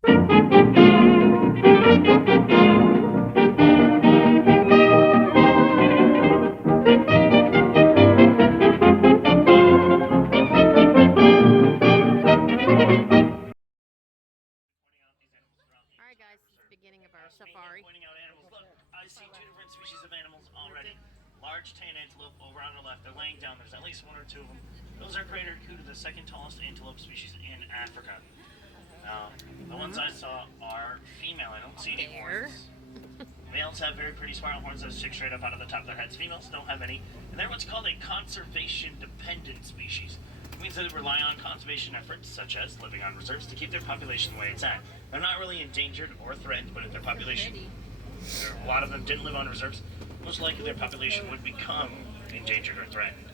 Beginning of our safari. Pointing out animals. Look, I see two different species of animals already. Large tan antelope over on the left. They're laying down. There's at least one or two of them. Those are crater kudu, the second tallest antelope species in Africa. The ones I saw are female. I don't see any horns. Males have very pretty spiral horns that stick straight up out of the top of their heads. Females don't have any. And they're what's called a conservation-dependent species. It means that they rely on conservation efforts, such as living on reserves, to keep their population the way it's at. They're not really endangered or threatened, but if their population, a lot of them didn't live on reserves, most likely their population would become endangered or threatened.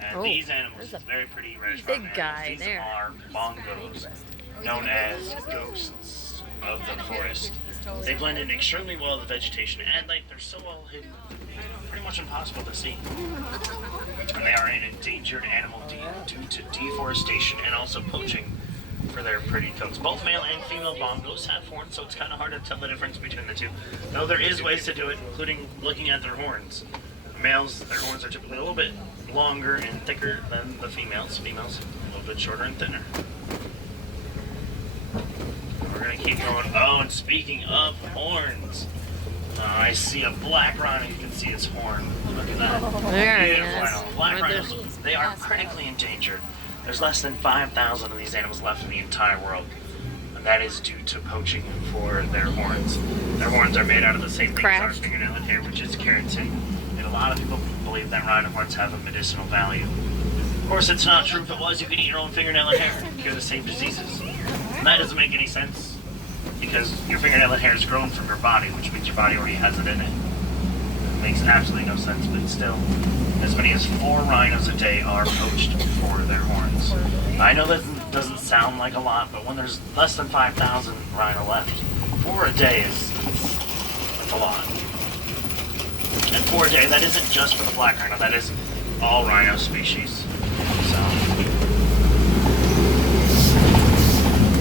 And these animals, very pretty reddish brown animals, these are bongos, known as ghosts of the forest. They blend in extremely well with the vegetation, and they're so well hidden, pretty much impossible to see. And they are an endangered animal due to deforestation and also poaching for their pretty coats. Both male and female bongos have horns, so it's kind of hard to tell the difference between the two. Though there is ways to do it, including looking at their horns. Males, their horns are typically a little bit longer and thicker than the females. Females, a little bit shorter and thinner. We're going to keep going. Oh, and speaking of horns, I see a black rhino. You can see its horn. Look at that. Beautiful rhino. Black rhinos, they are critically endangered. There's less than 5,000 of these animals left in the entire world. And that is due to poaching for their horns. Their horns are made out of the same thing as our fingernail and hair, which is keratin. And a lot of people believe that rhino horns have a medicinal value. Of course, it's not true. If it was, you could eat your own fingernail and hair and cure the same diseases. And that doesn't make any sense, because your fingernail and hair is grown from your body, which means your body already has it in it. It makes absolutely no sense, but still, as many as 4 rhinos a day are poached for their horns. I know that doesn't sound like a lot, but when there's less than 5,000 rhino left, 4 a day that's a lot. And 4 a day, that isn't just for the black rhino, that is all rhino species. So,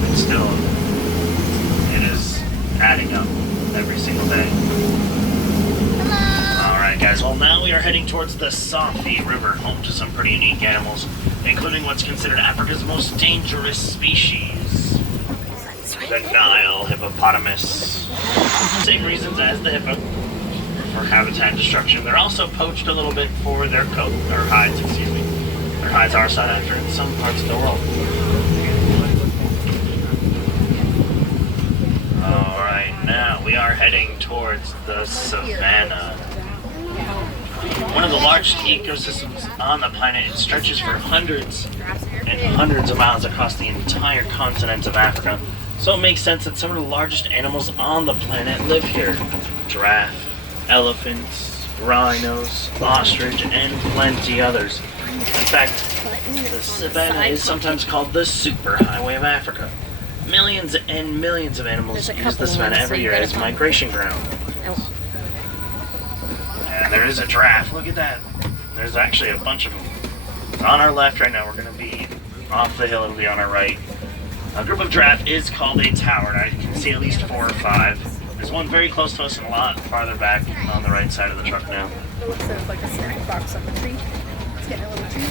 but still, it is adding up every single day. Alright guys, well now we are heading towards the Safi River, home to some pretty unique animals, including what's considered Africa's most dangerous species, the Nile hippopotamus. Same reasons as the hippo, for habitat destruction. They're also poached a little bit for their coat, or hides, excuse me. Their hides are sought after in some parts of the world. Alright, now we are heading towards the savannah. One of the largest ecosystems on the planet. It stretches for hundreds and hundreds of miles across the entire continent of Africa. So it makes sense that some of the largest animals on the planet live here. Giraffe, elephants, rhinos, ostrich, and plenty others. In fact, the savannah is sometimes called the superhighway of Africa. Millions and millions of animals use the savannah every year as migration ground. And there is a giraffe, look at that. There's actually a bunch of them. It's on our left right now, we're going to be off the hill, it'll be on our right. A group of giraffe is called a tower, and I can see at least 4 or 5. There's one very close to us and a lot farther back on the right side of the truck now. It looks like a snack box on the tree. It's getting a little treat.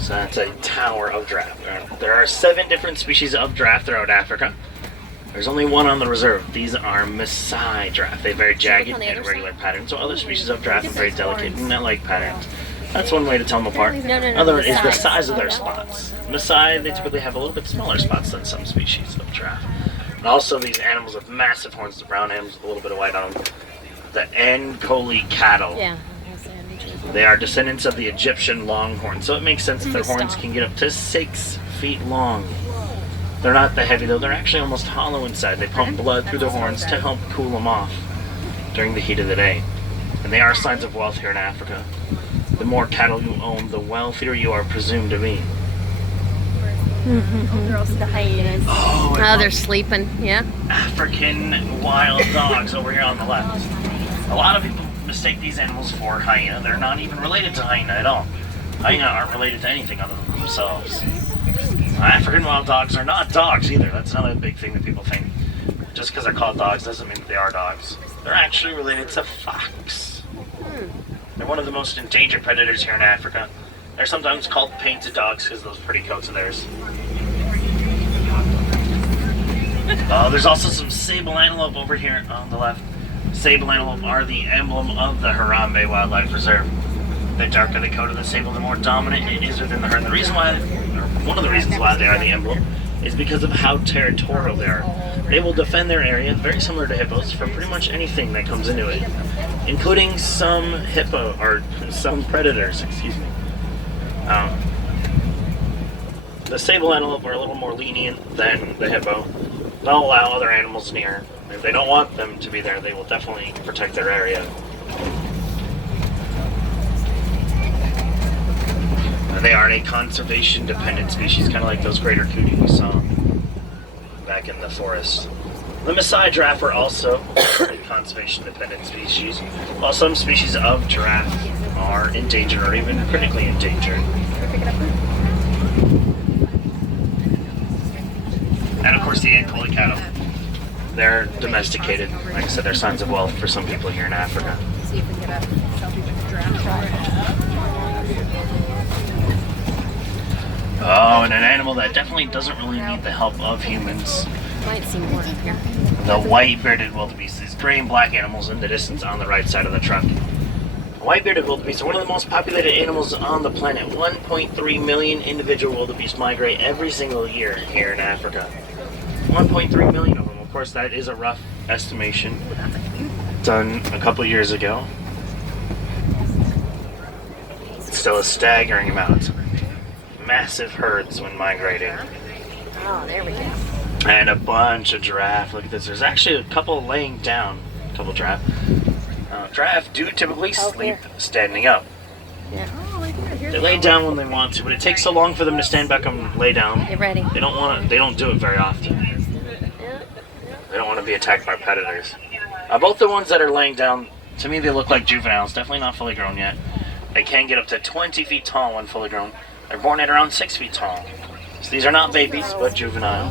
So that's a tower of giraffe. There are 7 different species of giraffe throughout Africa. There's only one on the reserve. These are Maasai giraffe. They have very jagged and irregular patterns, so other species of giraffe have very delicate and net-like patterns. That's one way to tell them apart. Another is the size of their spots. Maasai, they typically have a little bit smaller spots than some species of giraffe. And also these animals with massive horns, the brown animals with a little bit of white on them. The Nkoli cattle. Yeah. They are descendants of the Egyptian longhorn, so it makes sense that their horns can get up to 6 feet long. They're not that heavy though, they're actually almost hollow inside. They pump blood through their horns to help cool them off during the heat of the day. And they are signs of wealth here in Africa. The more cattle you own, the wealthier you are presumed to be. The hyenas. Oh, they're sleeping, yeah. African wild dogs over here on the left. A lot of people mistake these animals for hyena. They're not even related to hyena at all. Hyena aren't related to anything other than themselves. African wild dogs are not dogs either. That's another big thing that people think. Just because they're called dogs doesn't mean that they are dogs. They're actually related to fox. They're one of the most endangered predators here in Africa. They're sometimes called painted dogs because of those pretty coats of theirs. There's also some sable antelope over here on the left. Sable antelope are the emblem of the Harambe Wildlife Reserve. The darker the coat of the sable, the more dominant it is within the herd. The reason why, or one of the reasons why they are the emblem, is because of how territorial they are. They will defend their area, very similar to hippos, from pretty much anything that comes into it, including some some predators, excuse me. The sable antelope are a little more lenient than the hippo. They'll allow other animals near. If they don't want them to be there, they will definitely protect their area. They are a conservation-dependent species, kind of like those greater cootie we saw back in the forest. The Maasai giraffe are also a conservation-dependent species, while some species of giraffe are endangered or even critically endangered. And of course the Ankole cattle. They're domesticated. Like I said, they're signs of wealth for some people here in Africa. See if we can get a selfie with the giraffe. Oh, and an animal that definitely doesn't really need the help of humans. Might see more up here. The white-bearded wildebeest. These gray and black animals in the distance on the right side of the truck. White-bearded wildebeest are one of the most populated animals on the planet. 1.3 million individual wildebeest migrate every single year here in Africa. 1.3 million of them. Of course, that is a rough estimation done a couple years ago. It's still a staggering amount. Massive herds when migrating. Oh, there we go. And a bunch of giraffe. Look at this. There's actually a couple laying down. A couple giraffe. Giraffe do typically sleep standing up. Yeah. Oh, right there. They lay down when they want to, but it takes so long for them to stand back up and lay down. Get ready. They don't do it very often. They don't want to be attacked by predators. Both the ones that are laying down, to me they look like juveniles. Definitely not fully grown yet. They can get up to 20 feet tall when fully grown. They're born at around 6 feet tall. So these are not babies, but juvenile.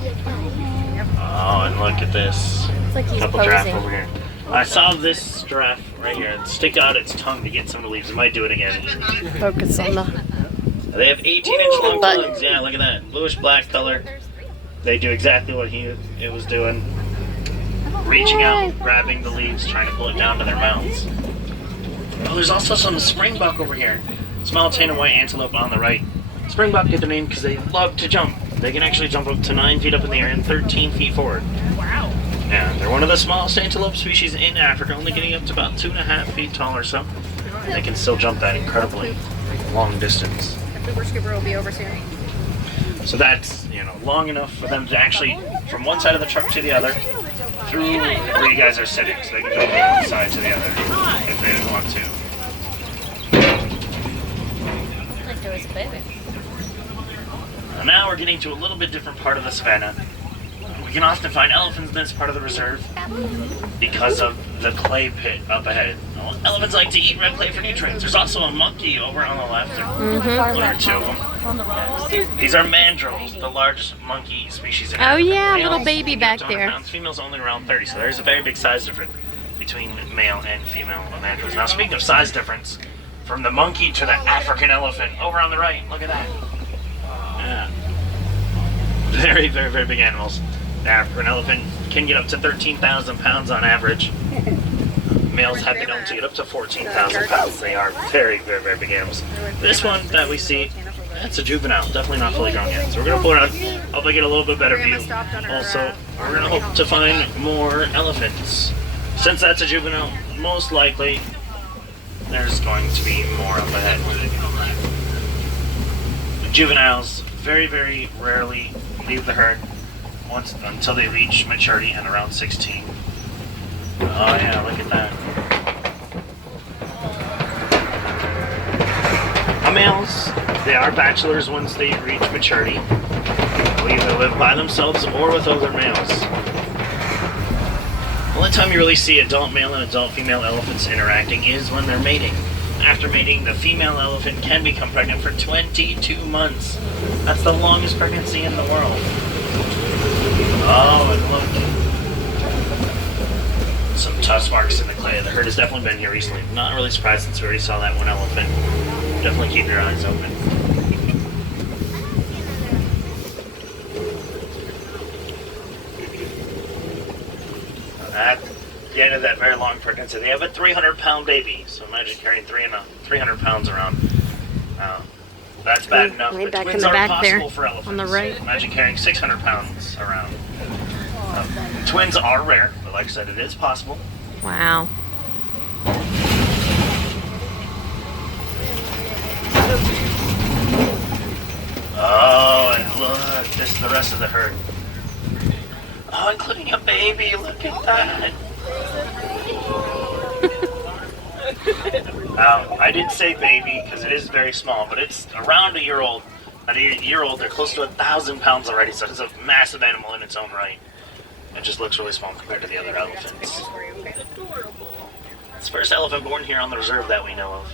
Oh, and look at this. It's like he's Couple posing. giraffe over here. I saw this giraffe right here stick out its tongue to get some of the leaves. It might do it again. Focus on the... They have 18-inch long tongues. Yeah, look at that. Bluish-black color. They do exactly what it was doing. Reaching out, grabbing the leaves, trying to pull it down to their mouths. Oh, there's also some springbuck over here. Small tan and white antelope on the right. Springbuck get the name because they love to jump. They can actually jump up to 9 feet up in the air and 13 feet forward. Wow. Yeah, they're one of the smallest antelope species in Africa, only getting up to about 2.5 feet tall or so. And they can still jump that incredibly long distance. The first skipper will be over soon. So that's, long enough for them to actually, from one side of the truck to the other, through where you guys are sitting, so they can go from one side to the other if they want to. Like there was a baby. Now we're getting to a little bit different part of the savannah. We can often find elephants in this part of the reserve because of the clay pit up ahead. Elephants like to eat red clay for nutrients. There's also a monkey over on the left. One or two of them. These are mandrills, the largest monkey species in Africa. Oh yeah, Males little baby get back up to 100 there. pounds, females only around 30, so there's a very big size difference between male and female mandrills. Now speaking of size difference, from the monkey to the African elephant, over on the right, look at that. Yeah. Very, very, very big animals. The African elephant can get up to 13,000 pounds on average. Males have been able to get up to 14,000 pounds. They are very, very, very big animals. This one that we see, that's a juvenile, definitely not fully grown yet. So we're going to pull it out, hope I get a little bit better view. Also, we're going to hope to find more elephants. Since that's a juvenile, most likely there's going to be more up ahead. Juveniles very, very rarely leave the herd until they reach maturity and around 16. Oh yeah, look at that. Males, they are bachelors once they reach maturity. They'll either live by themselves or with other males. The only time you really see adult male and adult female elephants interacting is when they're mating. After mating, the female elephant can become pregnant for 22 months. That's the longest pregnancy in the world. Oh, and look. Some tusk marks in the clay. The herd has definitely been here recently. Not really surprised since we already saw that one elephant. Definitely keep your eyes open. At the end of that very long pregnancy, they have a 300-pound baby. So imagine carrying 300 pounds around. That's bad enough. Way But back in twins the are back possible there, for elephants. on the right. Imagine carrying 600 pounds around. Twins are rare, but like I said, it is possible. Wow. Oh, and look, this is the rest of the herd. Oh, including a baby, look at that. I did say baby because it is very small, but it's around a year old. At a year old, they're close to 1,000 pounds already, so it's a massive animal in its own right. It just looks really small compared to the other elephants. It's the first elephant born here on the reserve that we know of.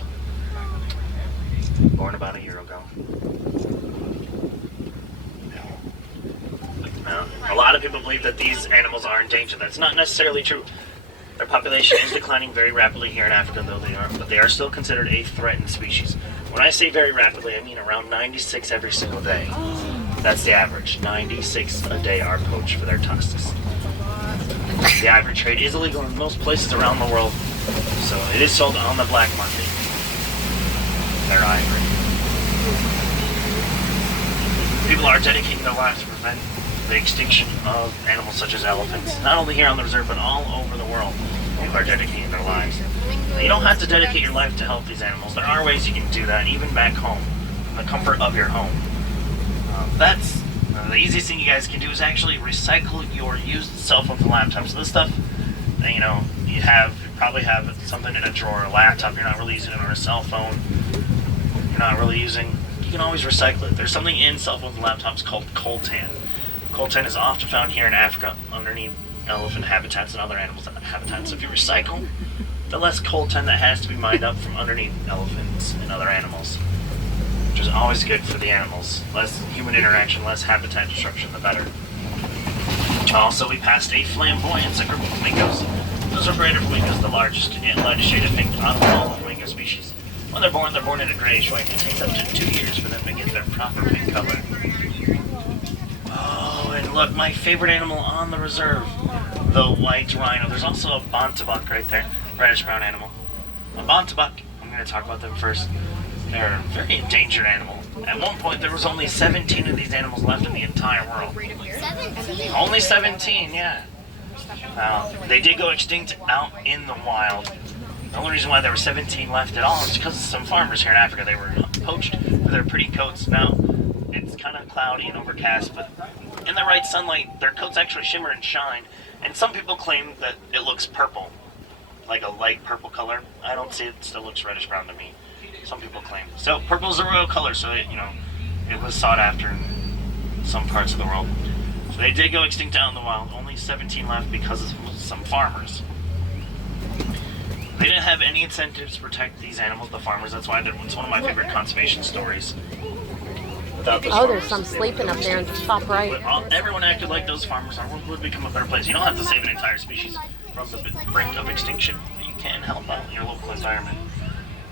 Born about a year ago. Now, a lot of people believe that these animals are endangered. That's not necessarily true. Their population is declining very rapidly here in Africa, but they are still considered a threatened species. When I say very rapidly, I mean around 96 every single day. That's the average. 96 a day are poached for their tusks. The ivory trade is illegal in most places around the world, so it is sold on the black market. Their ivory. People are dedicating their lives to prevent the extinction of animals such as elephants, not only here on the reserve, but all over the world. People are dedicating their lives. You don't have to dedicate your life to help these animals. There are ways you can do that, even back home, in the comfort of your home. That's the easiest thing you guys can do is actually recycle your used cell phones and laptops. So this stuff, you know, you probably have something in a drawer, a laptop you're not really using, or a cell phone you're not really using. You can always recycle it. There's something in cell phones and laptops called coltan. Coltan is often found here in Africa underneath elephant habitats and other animals' habitats. So if you recycle, the less coltan that has to be mined up from underneath elephants and other animals, which is always good for the animals. Less human interaction, less habitat destruction, the better. Also, we passed a flamboyance, a group of flamingos. Those are greater flamingos, the largest and lightest shade of pink out of all the flamingo species. When they're born in a grayish white. It takes up to 2 years for them to get their proper pink color. Oh, and look, my favorite animal on the reserve, the white rhino. There's also a bontebok right there, reddish brown animal. A bontebok, I'm going to talk about them first. They're a very endangered animal. At one point, there was only 17 of these animals left in the entire world. 17? Only 17, yeah. They did go extinct out in the wild. The only reason why there were 17 left at all is because some farmers here in Africa, they were poached for their pretty coats. Now, it's kind of cloudy and overcast, but in the right sunlight, their coats actually shimmer and shine. And some people claim that it looks purple, like a light purple color. I don't see it. It still looks reddish brown to me. Some people claim. So purple is a royal color, so it was sought after in some parts of the world. So they did go extinct out in the wild. Only 17 left because of some farmers. They didn't have any incentives to protect these animals, the farmers. That's why it's one of my favorite conservation stories. Oh, there's some sleeping up there in the top right. But everyone acted like those farmers. Our world would become a better place. You don't have to save an entire species from the brink of extinction, but you can help out your local environment.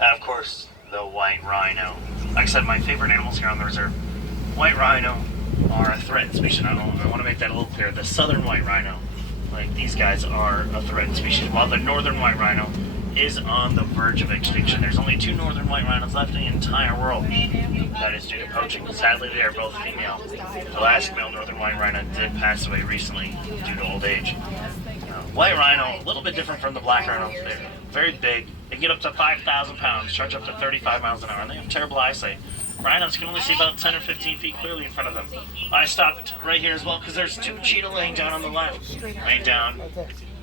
And of course, the white rhino. Like I said, my favorite animals here on the reserve. White rhino are a threatened species. I want to make that a little clear. The southern white rhino, like these guys, are a threatened species, while the northern white rhino is on the verge of extinction. There's only 2 northern white rhinos left in the entire world. That is due to poaching. Sadly, they are both female. The last male northern white rhino did pass away recently due to old age. White rhino, a little bit different from the black rhino. They're very big. They get up to 5,000 pounds, charge up to 35 miles an hour, and they have terrible eyesight. Rhinos can only see about 10 or 15 feet clearly in front of them. I stopped right here as well because there's 2 cheetah laying down on the left. Laying down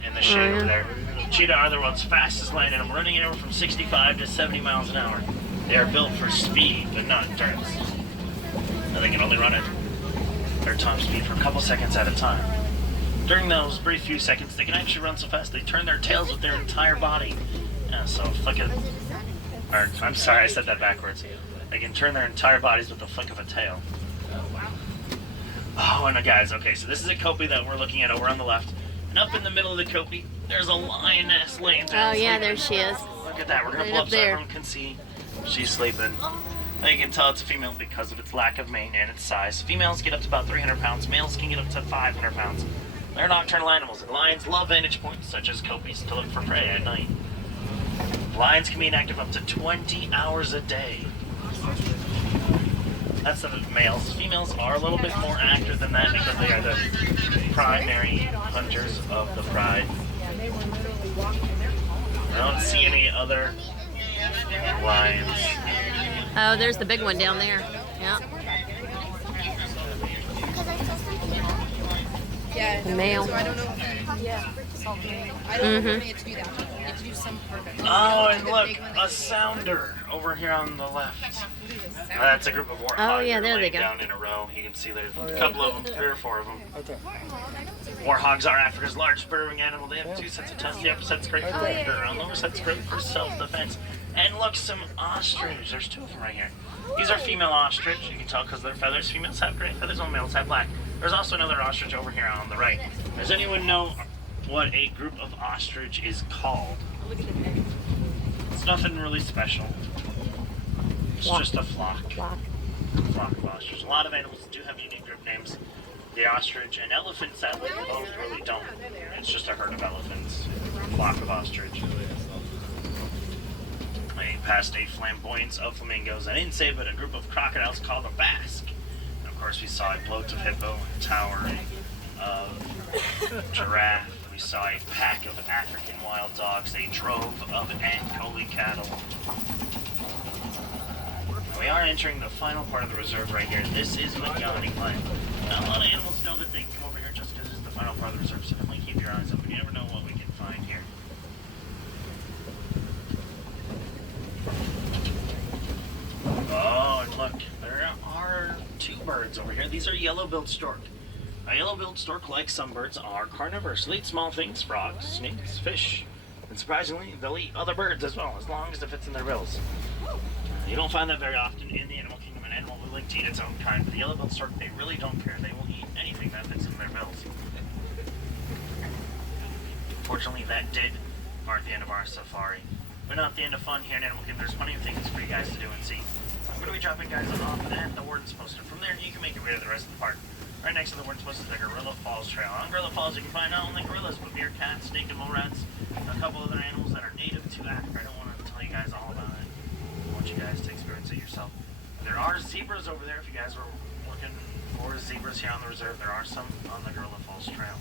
in the shade over there. Cheetah are the world's fastest land animal, running anywhere from 65 to 70 miles an hour. They are built for speed, but not endurance. And they can only run at their top speed for a couple seconds at a time. During those brief few seconds, they can actually run so fast they turn their tails with their entire body. Yeah, so if like Or, I'm sorry, I said that backwards. They can turn their entire bodies with the flick of a tail. Oh, and guys, okay, so this is a Kopi that we're looking at over on the left. And up in the middle of the Kopi, there's a lioness laying down. Oh yeah, sleeping. there she is. Look at that. We're going to Right pull up up so there. everyone can see she's sleeping. Now you can tell it's a female because of its lack of mane and its size. Females get up to about 300 pounds. Males can get up to 500 pounds. They're nocturnal animals, and lions love vantage points, such as Kopis, to look for prey at night. Lions can be inactive up to 20 hours a day. That's the males. Females are a little bit more active than that because they are the primary hunters of the pride. I don't see any other lions. Oh, there's the big one down there. Yeah. Yeah. The male. So I don't know if I don't know if we're going to do that. We have to do some part of it. Oh, and look, a sounder over here on the left. That's a group of warthogs. Oh, yeah, there they laying go. down in a row. You can see there's a couple of them, 3 or 4 of them. Warthogs are Africa's largest burrowing animal. They have 2 sets of tusks. The upper set's great for predator, and the lower set's great for self-defense. And look, some ostrich. There's 2 of them right here. These are female ostrich. You can tell because their feathers. Females have gray feathers, and males have black. There's also another ostrich over here on the right. Does anyone know what a group of ostrich is called? It's nothing really special. It's just a flock. Flock of ostrich. A lot of animals do have unique group names. The ostrich and elephants, sadly, both really don't. It's just a herd of elephants. A flock of ostrich. I passed a flamboyance of flamingos. I didn't say, but a group of crocodiles called a basque. And of course, we saw a bloat of hippo, a tower of giraffe. We saw a pack of African wild dogs, a drove of Ankoli cattle. We are entering the final part of the reserve right here. This is Magyani Land. Now, a lot of animals know that they can come over here just because it's the final part of the reserve, so definitely keep your eyes open. You never know what we can find here. Oh, and look, there are 2 birds over here. These are yellow-billed stork. A yellow-billed stork, like some birds, are carnivorous. They eat small things, frogs, snakes, fish, and surprisingly, they'll eat other birds as well, as long as it fits in their bills. You don't find that very often in the animal kingdom. An animal will like to eat its own kind, but the yellow-billed stork, they really don't care. They will eat anything that fits in their bills. Fortunately, that did mark the end of our safari. But not the end of fun here in Animal Kingdom. There's plenty of things for you guys to do and see. I'm going to be dropping guys off at the Warden's Post. From there, you can make your way to the rest of the park. Right next to the Warden's Post is the Gorilla Falls Trail. On Gorilla Falls, you can find not only gorillas, but meerkats, snake and mole rats, a couple other animals that are native to Africa. I don't want to tell you guys all about it. I want you guys to experience it yourself. There are zebras over there. If you guys were looking for zebras here on the reserve, there are some on the Gorilla Falls Trail.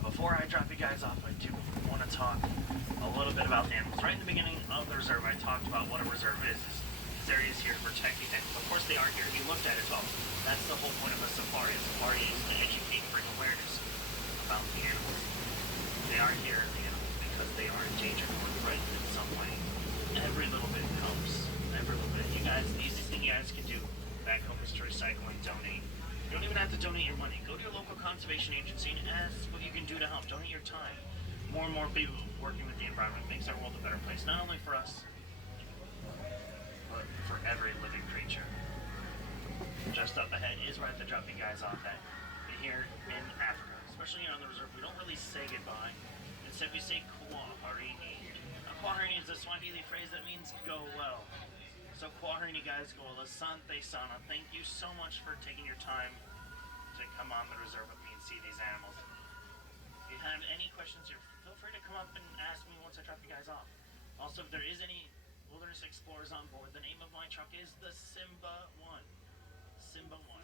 Before I drop you guys off, I do want to talk a little bit about the animals. Right in the beginning of the reserve, I talked about what a reserve is. This area is here to protect these animals. Of course, they are here. You looked at it well. That's the whole point of a safari. A safari is to educate and bring awareness about the animals. They are here, the animals, because they are endangered or threatened in some way. Every little bit helps. Every little bit. You guys, the easiest thing you guys can do back home is to recycle and donate. You don't even have to donate your money. Go to your local conservation agency and ask what you can do to help. Donate your time. More and more people working with the environment makes our world a better place, not only for us, but for every living creature. Just up ahead is where I have to drop you guys off at. Here in Africa, especially on the reserve, we don't really say goodbye. Instead, we say Kwaharini. Now, Kwaharini is a Swahili phrase that means go well. So Kwaharini, guys, go Asante Sana. Thank you so much for taking your time to come on the reserve with me and see these animals. If you have any questions, feel free to come up and ask me once I drop you guys off. Also, if there is any wilderness explorers on board, the name of my truck is the Simba 1. Simba 1.